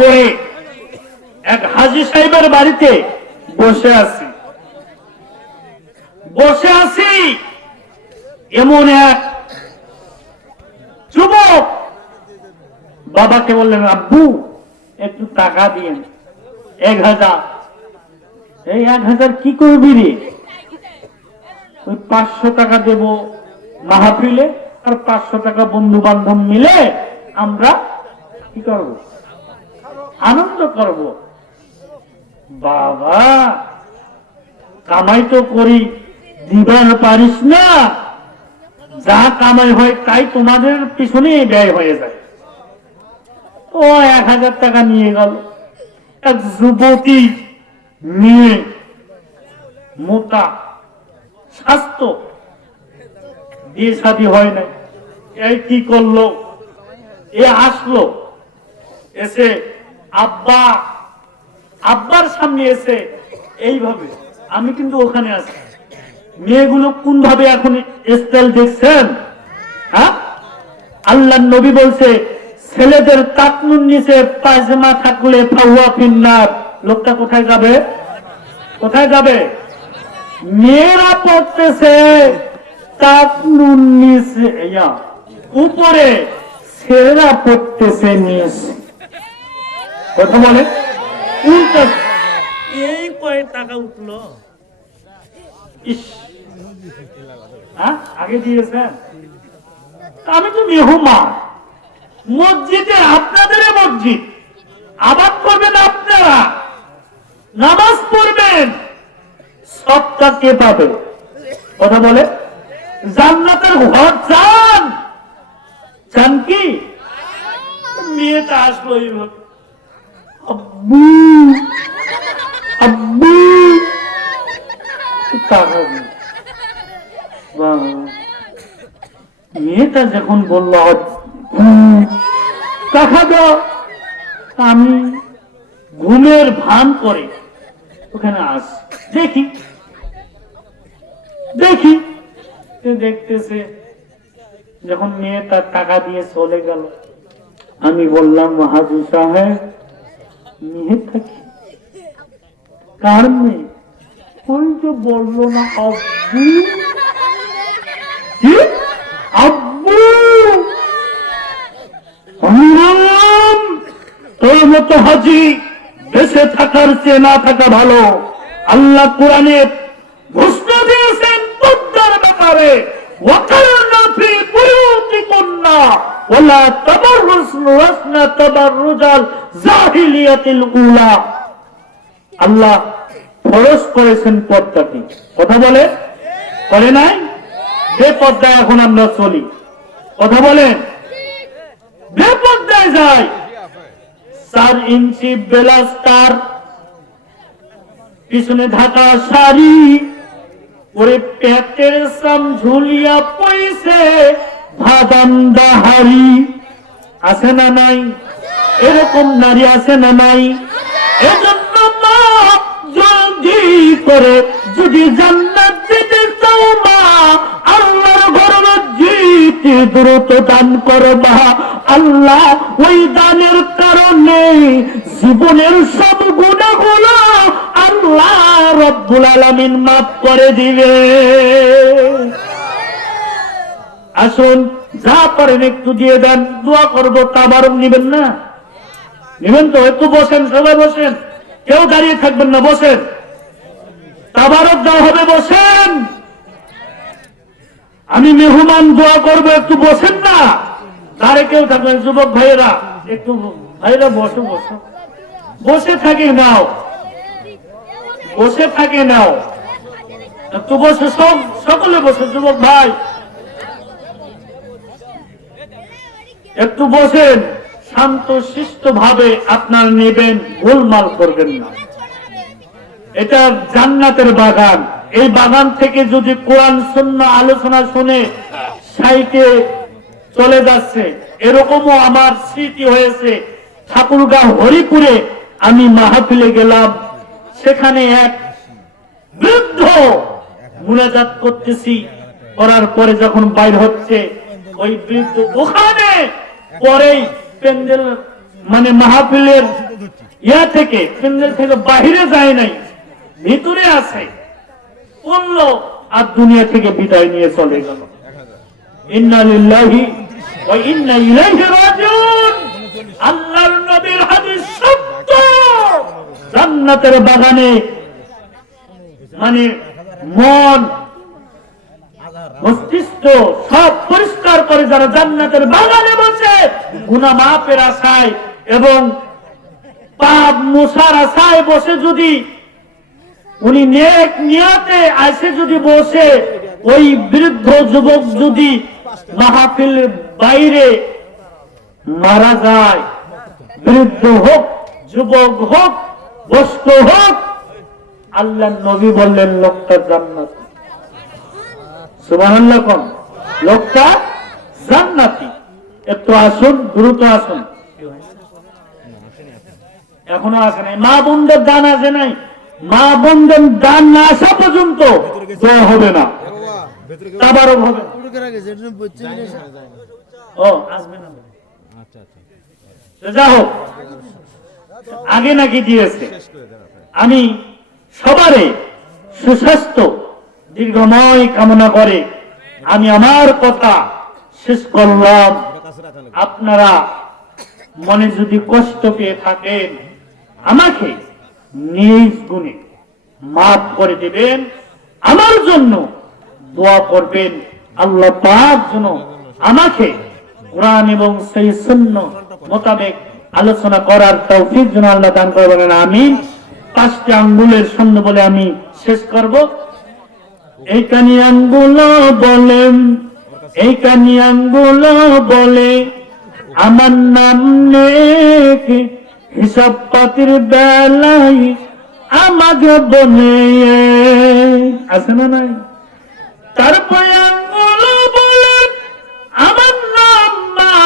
করে এক হাজী সাহেবের বাড়িতে বসে আছি এমন এক যুবক বাবাকে বললেন, আব্বু একটু টাকা দিয়েন, 1000। এই 1000 কি করবি রে? ওই 500 টাকা দেব মাহফিলে, আর 500 টাকা বন্ধু বান্ধব মিলে আমরা কি করব? আনন্দ করব। বাবা, কামাই তো করি, দিবার পারিস না? যা কামাই হয় তাই তোমাদের পিছনে ব্যয় হয়ে যায়। ও 1000 টাকা নিয়ে গেল। এক যুবতী মেয়ে, মোটা, স্বাস্থ্য, বিয়ে শাদী হয় নাই। এই কি করলো? এ আসলো, এসে আব্বার সামনে এসে এইভাবে, আমি কিন্তু ওখানে আছি। মেয়েগুলো কোন ভাবে এখন স্টাইল দেখছেন? হ্যাঁ, আল্লাহর নবী বলছে, ছেলেদের টাকনুর নিচে পায়জামা থাকলে ফাহুয়া ফিন্নার। লোকটা কোথায় যাবে? কোথায় যাবে? মেয়েরা পড়তেছে টাকনুর নিচে উপরে, ছেলেরা পড়তেছে নিচে। কথা বলে উল্টা। এই কয়েক টাকা উঠলো, আগে দিয়েছেন। আমি তো মেহমান, মসজিদে আপনাদের মসজিদ, আবাদ করবেন আপনারা, নামাজ পড়বেন, সবটা কে পাবে? কথা বলে জান্নাতের ঘর চান? চান কি? মেয়েটা আসলো এইভাবে, আব্বু আব্বু টাকা। মেয়েটা যখন বলল টাকা দাও, আমি ঘুমের ভান করে ওখানে দেখি দেখতেছে। যখন মেয়ে তার টাকা দিয়ে চলে গেল, আমি বললাম, হাজী সাহেব, মেয়েটা কি? কার মেয়ে? ওই যে বললো না আব্বু। আব্বু, তোর মতো হাজি দেশে থাকার চেয়ে না থাকা ভালো। আল্লাহ কোরআনে ঘোষণা দিয়েছেন পর্দার ব্যাপারে, ওয়াকারনা ফি বুয়ুতিকুন্না ওয়ালা তাবাররুজনা তাবাররুজাল জাহিলিয়াতিল উলা। আল্লাহ ফরজ করেছেন পর্দাকে। কথা বলে করে নাই? বেপর্দায় এখন আমরা চলি। কথা বলেন, বেপর্দায় যাই। 4 ইঞ্চি বেলাস্টার, পিছনে ঢাকা শাড়ি, ওরে পেটের সাম ঝুলিয়া পয়সে ভাদাম দাহারি। আছে না নাই? এরকম নারী আছে না নাই? এজন্য মা জলদি করে যদি জান্নাত যেতে চাও মা, আল্লাহর ঘর মসজিদে দ্রুত দান করবা। আল্লাহ ওই দানের কারণে জীবনের সব গুনাহগুলো আল্লাহ রব্বুল আলামিন মাফ করে দিবে। আসুন, যা পারেন একটু দিয়ে দেন, দোয়া করবো। তাবারক নিবেন না? নিবেন তো? একটু বসেন, সবাই বসেন, কেউ দাঁড়িয়ে থাকবেন না, বসেন। তাবারক দেওয়া হবে, বসেন। আমি মেহমান, দোয়া করবো, একটু বসেন না। দাঁড়িয়ে কেউ থাকবেন? যুবক ভাইয়েরা একটু, ভাইয়েরা বসো, বসো, বসে থাকে নাও, বসে থাকে নাও, একটু বসে, সকলে বসে। যুবক ভাই একটু বসেন, শান্ত শিষ্ট ভাবে আপনার নেবেন, গোলমাল করবেন না। এটা জান্নাতের বাগান। এই বাগান থেকে যদি কোরআন সুন্নাহ আলোচনা শুনে সাইটে চলে যাচ্ছে, এরকমও আমার স্মৃতি হয়েছে। ঠাকুরগাঁও হরিপুরে আমি মাহফিলে গেলাম, সেখানে এক বৃদ্ধ মুনাজাত করতেছি, করার পরে যখন বাইর হচ্ছে, ওই বৃদ্ধ ওখানে পরেই প্যান্ডেল মানে মাহফিলের ইয়া থেকে প্যান্ডেল থেকে বাহিরে যায় নাই, ভিতরে আছে, বললো আর দুনিয়া থেকে বিদায় নিয়ে চলে গেল। ইন্না লিল্লাহি ওয়া ইন্না ইলাইহি রাজিউন। আল্লাহর নবীর হাদিস সত্য। জান্নাতের বাগানে মানে মন মস্তিষ্ক সব পরিষ্কার করে যারা জান্নাতের বাগানে বসে গুনাহ মাফের আশায় এবং পাপ মুছার আশায় বসে, যদি উনি নেক নিয়াতে আসে যদি বসে, ওই বৃদ্ধ যুবক যদি মাহফিল বাইরে মারা যায়, বৃদ্ধ হোক যুবক হোক বয়স্ক হোক, আল্লাহ নবী বললেন লোকটা জান্নাতি। সুবহানাল্লাহ কোন লোকটা জান্নাতি। একটু আসুন, দ্রুত আসুন। এখনো আসে নাই, মা বোনদের দান আসে নাই। মা বোনদের দান না আসা পর্যন্ত দোয়া হবে না, তাবারক হবে না। ও আসবে না, যা হোক আগে নাকি দিয়েছে। আমি সবারে সুস্বাস্থ্য দীর্ঘময় কামনা করে আমি আমার কথা শেষ করলাম। আপনারা মনে যদি কষ্ট পেয়ে থাকেন আমাকে নিজ গুণে মাফ করে দিবেন, আমার জন্য দোয়া করবেন। আল্লাহ পাক যেন আমাকে কোরআন এবং সেই সুন্নাহ মোতাবেক আলোচনা করার তৌফিক যেন আল্লাহ দান করবেন, আমিন। 5টি আঙ্গুলের শূন্য বলে আমি শেষ করব। এই কানি আঙ্গুল বলেন, এই কানি আঙ্গুল বলে আমার নাম নেক, হিসাব পাতির বেলায় আমাকে বনে আছে না নাই? তারপরে